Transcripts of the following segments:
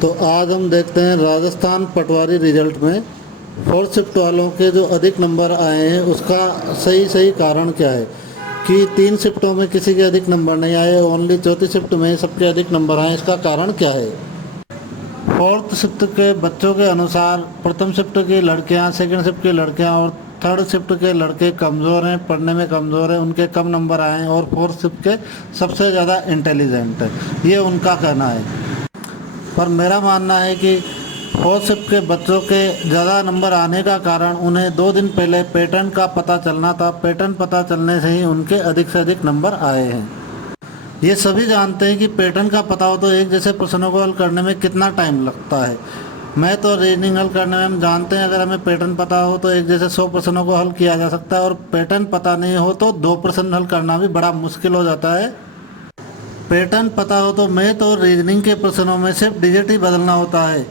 तो आज हम देखते हैं राजस्थान पटवारी रिजल्ट में फोर्थ शिफ्ट वालों के जो अधिक नंबर आए हैं उसका सही सही कारण क्या है कि तीन शिफ्टों में किसी के अधिक नंबर नहीं आए, ओनली चौथी शिफ्ट में सबके अधिक नंबर आए। इसका कारण क्या है? फोर्थ शिफ्ट के बच्चों के अनुसार प्रथम शिफ्ट की लड़कियां, सेकंड शिफ्ट की लड़कियां और थर्ड शिफ्ट के लड़के कमज़ोर हैं, पढ़ने में कमज़ोर हैं, उनके कम नंबर आए हैं और फोर्थ शिफ्ट के सबसे ज़्यादा इंटेलिजेंट है, ये उनका कहना है। पर मेरा मानना है कि फोर्थ शिफ्ट के बच्चों के ज़्यादा नंबर आने का कारण उन्हें 2 दिन पहले पैटर्न का पता चलना था। पैटर्न पता चलने से ही उनके अधिक से अधिक नंबर आए हैं। ये सभी जानते हैं कि पैटर्न का पता हो तो एक जैसे प्रश्नों को हल करने में कितना टाइम लगता है। मैं तो रीजनिंग हल करने में हम जानते हैं, अगर हमें पैटर्न पता हो तो एक जैसे 100 प्रश्नों को हल किया जा सकता है, और पैटर्न पता नहीं हो तो 2 प्रश्न हल करना भी बड़ा मुश्किल हो जाता है। पैटर्न पता हो तो मैथ और रीजनिंग के प्रश्नों में सिर्फ डिजिट ही बदलना होता है।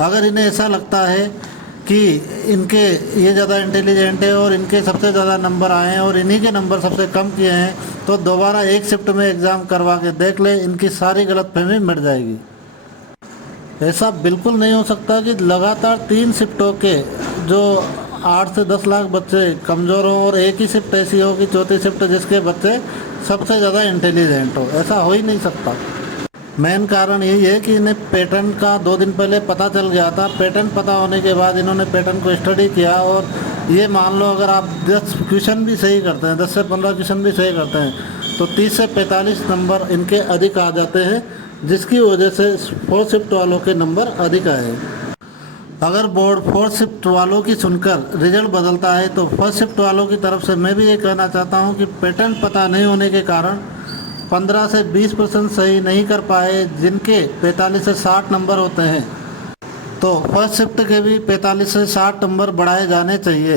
अगर इन्हें ऐसा लगता है कि इनके ये ज़्यादा इंटेलिजेंट है और इनके सबसे ज़्यादा नंबर आए हैं और इन्हीं के नंबर सबसे कम किए हैं, तो दोबारा एक शिफ्ट में एग्ज़ाम करवा के देख ले, इनकी सारी गलतफहमी मिट जाएगी। ऐसा बिल्कुल नहीं हो सकता कि लगातार 3 शिफ्टों के जो 8 से 10 लाख बच्चे कमज़ोर हों और एक ही शिफ्ट ऐसी हो कि चौथी शिफ्ट जिसके बच्चे सबसे ज़्यादा इंटेलिजेंट हो। ऐसा हो ही नहीं सकता। मेन कारण यही है कि इन्हें पैटर्न का 2 दिन पहले पता चल गया था। पैटर्न पता होने के बाद इन्होंने पैटर्न को स्टडी किया, और ये मान लो अगर आप 10 क्वेश्चन भी सही करते हैं, 10 से 15 क्वेश्चन भी सही करते हैं, तो 30 से 45 नंबर इनके अधिक आ जाते हैं, जिसकी वजह से फोर्थ शिफ्ट वालों के नंबर अधिक आए। अगर बोर्ड फोर्थ शिफ्ट वालों की सुनकर रिजल्ट बदलता है तो फर्स्ट शिफ्ट वालों की तरफ से मैं भी ये कहना चाहता हूँ कि पैटर्न पता नहीं होने के कारण 15 से 20% सही नहीं कर पाए, जिनके 45 से 60 नंबर होते हैं, तो फर्स्ट शिफ्ट के भी 45 से 60 नंबर बढ़ाए जाने चाहिए।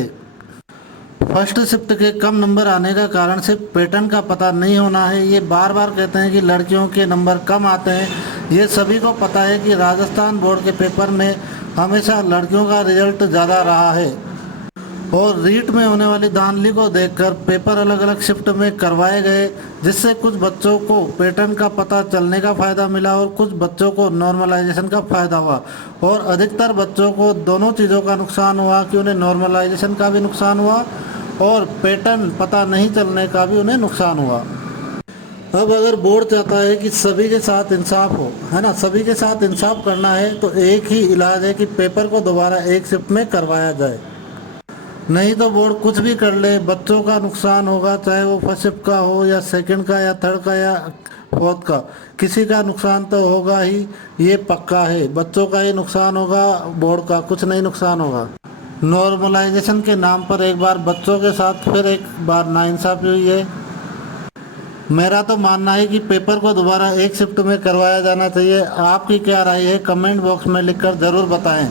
फर्स्ट शिफ्ट के कम नंबर आने का कारण सिर्फ पैटर्न का पता नहीं होना है। ये बार बार कहते हैं कि लड़कियों के नंबर कम आते हैं। ये सभी को पता है कि राजस्थान बोर्ड के पेपर में हमेशा लड़कियों का रिजल्ट ज़्यादा रहा है, और रीट में होने वाली धांधली को देखकर पेपर अलग अलग शिफ्ट में करवाए गए, जिससे कुछ बच्चों को पैटर्न का पता चलने का फ़ायदा मिला और कुछ बच्चों को नॉर्मलाइजेशन का फ़ायदा हुआ, और अधिकतर बच्चों को दोनों चीज़ों का नुकसान हुआ कि उन्हें नॉर्मलाइजेशन का भी नुकसान हुआ और पैटर्न पता नहीं चलने का भी उन्हें नुकसान हुआ। अब अगर बोर्ड चाहता है कि सभी के साथ इंसाफ हो, है ना, सभी के साथ इंसाफ करना है, तो एक ही इलाज है कि पेपर को दोबारा एक शिफ्ट में करवाया जाए। नहीं तो बोर्ड कुछ भी कर ले, बच्चों का नुकसान होगा, चाहे वो फर्स्ट शिफ्ट का हो या सेकंड का या थर्ड का या फोर्थ का, किसी का नुकसान तो होगा ही, ये पक्का है। बच्चों का ही नुकसान होगा, बोर्ड का कुछ नहीं नुकसान होगा। नॉर्मलाइजेशन के नाम पर एक बार बच्चों के साथ फिर एक बार नाइंसाफ़ी हुई है। मेरा तो मानना है कि पेपर को दोबारा एक शिफ्ट में करवाया जाना चाहिए। आपकी क्या राय है? कमेंट बॉक्स में लिखकर ज़रूर बताएं।